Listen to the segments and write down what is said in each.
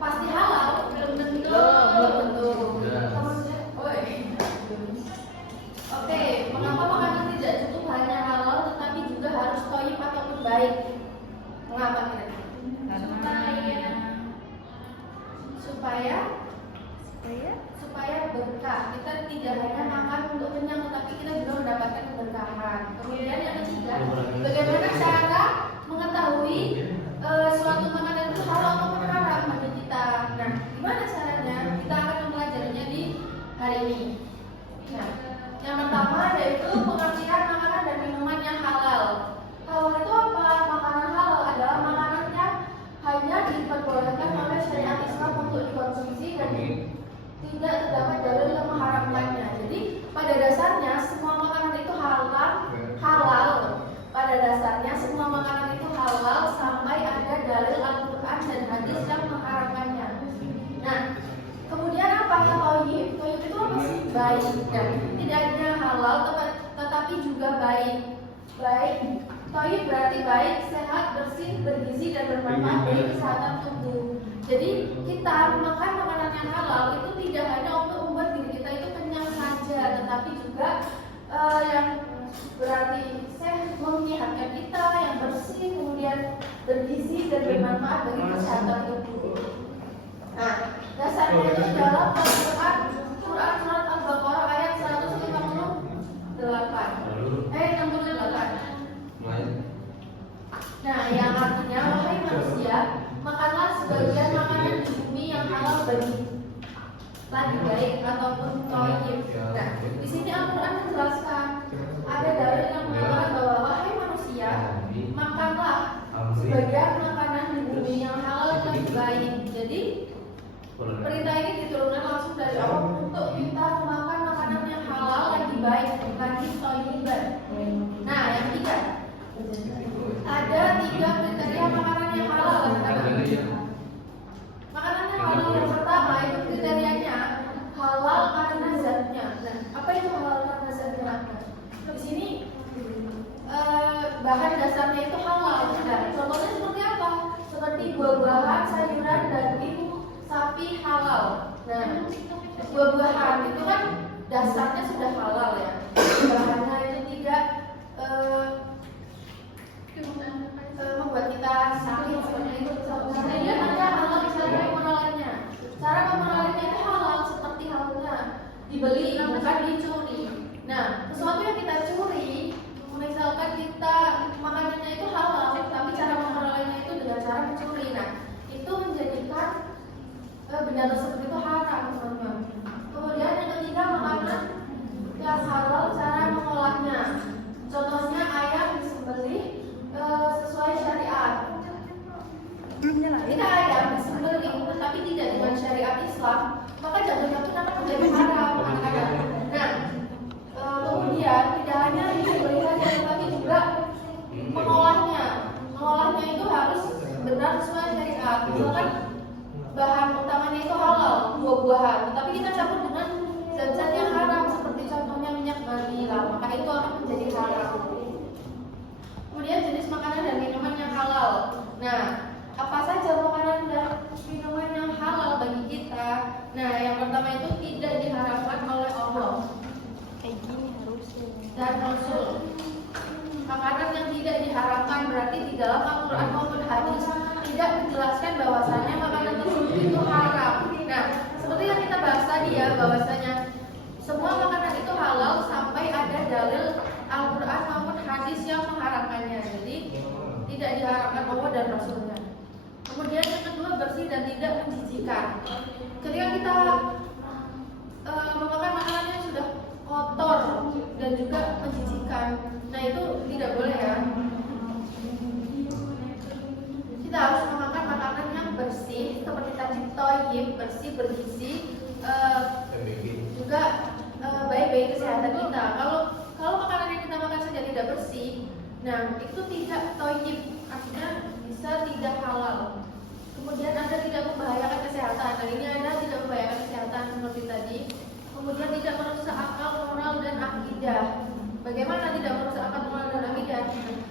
pasti halal? Belum tentu. Belum tentu. Oke, mengapa makanan tidak cukup hanya halal tetapi juga harus thayyib ataupun baik? Mengapa kira-kira? Supaya berkah. Kita tidak hanya makan untuk kenyang, tetapi kita juga mendapatkan keberkahan. Kemudian yang ketiga, bagaimana cara mengetahui suatu makanan itu halal atau haram bagi kita? Nah, gimana caranya? Kita akan mempelajarinya di hari ini. Nah, yang pertama yaitu pengertian makanan dan minuman yang halal. Halal itu apa? Makanan halal adalah makanan yang hanya diperbolehkan oleh syariat Islam untuk dikonsumsi dan tidak terdapat dalil yang mengharamkannya. Jadi pada dasarnya semua makanan itu halal. Pada dasarnya semua makanan itu halal sampai ada dalil Al-Quran dan hadis yang mengharamkannya. Nah, kemudian apa yang thayyib? Thayyib itu apa sih? Baik. Dan tidak hanya halal tetapi juga baik. Baik. Thayyib berarti baik, sehat, bersih, bergizi dan bermanfaat bagi kesehatan tubuh. Jadi kita makan makanan yang halal itu tidak hanya untuk membuat diri kita itu kenyang saja, tetapi juga yang berarti menyehatkan kita, yang bersih, kemudian bergizi dan bermanfaat bagi kesehatan tubuh. Nah, dasarnya itu dalam Al-Quran surat Al-Baqarah ayat 158. Ayat 68. Nah, yang artinya, wahai manusia, makanlah sebagian makanan di bumi yang halal bagi baik ataupun thayyib. Nah, di sini Al-Quran menjelaskan ada dalil yang mengatakan bahwa wahai manusia, makanlah sebagian makanan di bumi yang halal dan baik. Jadi perintah ini diturunkan langsung dari Allah untuk kita memakan makanan yang halal lagi baik, lagi thayyiban. Nah, yang ketiga, ada 3 kriteria makanan yang halal. Makanan yang halal yang pertama itu kriterianya halal karena zatnya. Nah, apa itu halal karena zatnya? Di sini bahan dasarnya itu halal. Nah, contohnya seperti apa? Seperti buah-buahan, sayuran, daging sapi halal. Nah, buah-buahan itu kan dasarnya sudah halal ya. Bahannya itu tidak membuat kita sakit seperti itu. Kemudian ada halal cara menolaknya. Cara menolaknya itu halal seperti halnya dibeli bukan dicuri. Nah, sesuatu yang kita curi, misalkan kita makanannya itu halal, tapi cara menolaknya itu dengan cara mencuri. Nah, itu menjadikan benda tersebut itu haram, teman-teman. Kemudian yang ketiga, makanan yang halal cara mengolahnya. Contohnya ayam disembelih sesuai syariat. Jika ayam disembelih tetapi tidak dengan syariat Islam, maka jatuhnya pun akan menjadi haram. Nah, kemudian tidak hanya disembelih saja, tetapi juga mengolahnya. Mengolahnya itu harus benar sesuai syariat. Misalkan bahan utamanya itu halal, buah-buahan, tetapi kita campur dengan zat-zat yang haram seperti contohnya minyak vanila, maka itu akan menjadi haram. Kemudian jenis makanan dan minuman yang halal. Nah, apa saja makanan dan minuman yang halal bagi kita? Nah, yang pertama itu tidak diharapkan oleh Allah dan Rasul. Makanan yang tidak diharapkan berarti di dalam Al-Quran maupun hadis tidak menjelaskan bahwasanya makanan tersebut itu haram. Nah, seperti yang kita bahas tadi ya, bahwasanya semua makanan itu halal sampai ada dalil Al-Quran maupun hadis yang mengharamkannya. Jadi tidak diharapkan Allah dan Rasulnya. Kemudian yang kedua, bersih dan tidak menjijikan. Ketika kita memakan makanan yang sudah kotor dan juga menjijikan, nah itu tidak boleh ya. Kita harus memakan makanan yang bersih seperti tadi thayyib, bersih, bergizi, juga baik bagi kesehatan kita. Kalau makanan yang kita makan saja tidak bersih, nah itu tidak thayyib, artinya bisa tidak halal. Kemudian ada tidak membahayakan kesehatan. Nah, ini ada tidak membahayakan kesehatan seperti tadi. Kemudian tidak merusak akal, moral dan akidah. Bagaimana tidak merusak akal, moral dan akidah?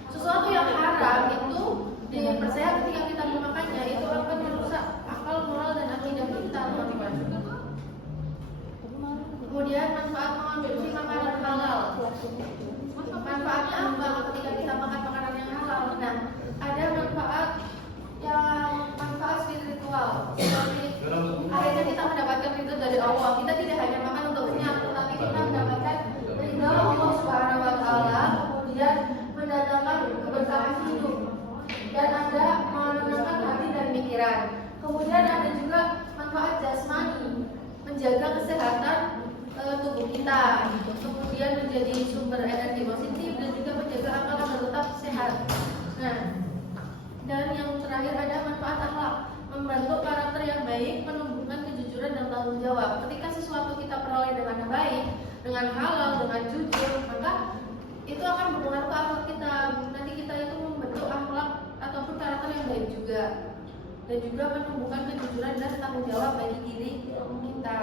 Sesuatu yang haram itu dipercaya ketika kita memakannya itu akan merusak akal, Manfaatnya apa ketika kita makan makanan yang halal? Nah, ada manfaat spiritual. Seperti akhirnya kita mendapatkan ridho dari Allah. Kita tidak hanya makan untuk kenyang, tetapi kita mendapatkan ridho Allah Subhanahu Wa Taala. Kemudian mendatangkan keberkahan hidup dan ada menenangkan hati dan pikiran. Kemudian ada juga manfaat jasmani, menjaga kesehatan tubuh kita, kemudian menjadi sumber energi positif dan juga menjaga akal agar tetap sehat. Nah, dan yang terakhir ada manfaat akhlak, membentuk karakter yang baik, menumbuhkan kejujuran dan tanggung jawab. Ketika sesuatu kita peroleh dengan baik, dengan halal, dengan jujur, maka itu akan berpengaruh ke akhlak kita. Nanti kita itu membentuk akhlak ataupun karakter yang baik juga, dan juga menumbuhkan kejujuran dan tanggung jawab bagi diri kita.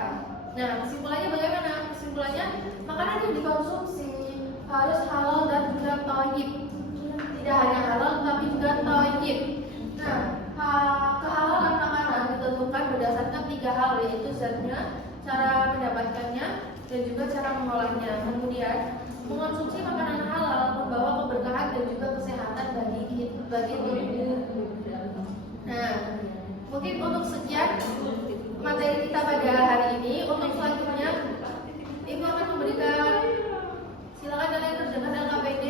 Nah, kesimpulannya bagaimana? Kesimpulannya, makanan yang dikonsumsi harus halal dan juga thayyib. Tidak hanya halal tapi juga thayyib. Nah, kehalalan makanan ditentukan berdasarkan 3 hal, yaitu zatnya, cara mendapatkannya, dan juga cara mengolahnya. Kemudian, mengonsumsi makanan halal membawa keberkahan dan juga kesehatan bagi tubuh. Nah, mungkin untuk sekian materi kita pada hari ini. Untuk selanjutnya, Ibu akan memberikan, silakan kalian kerjakan LKPD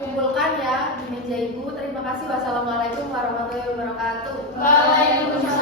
dikumpulkan ya di meja Ibu. Terima kasih. Wassalamualaikum warahmatullahi wabarakatuh. Waalaikumsalam.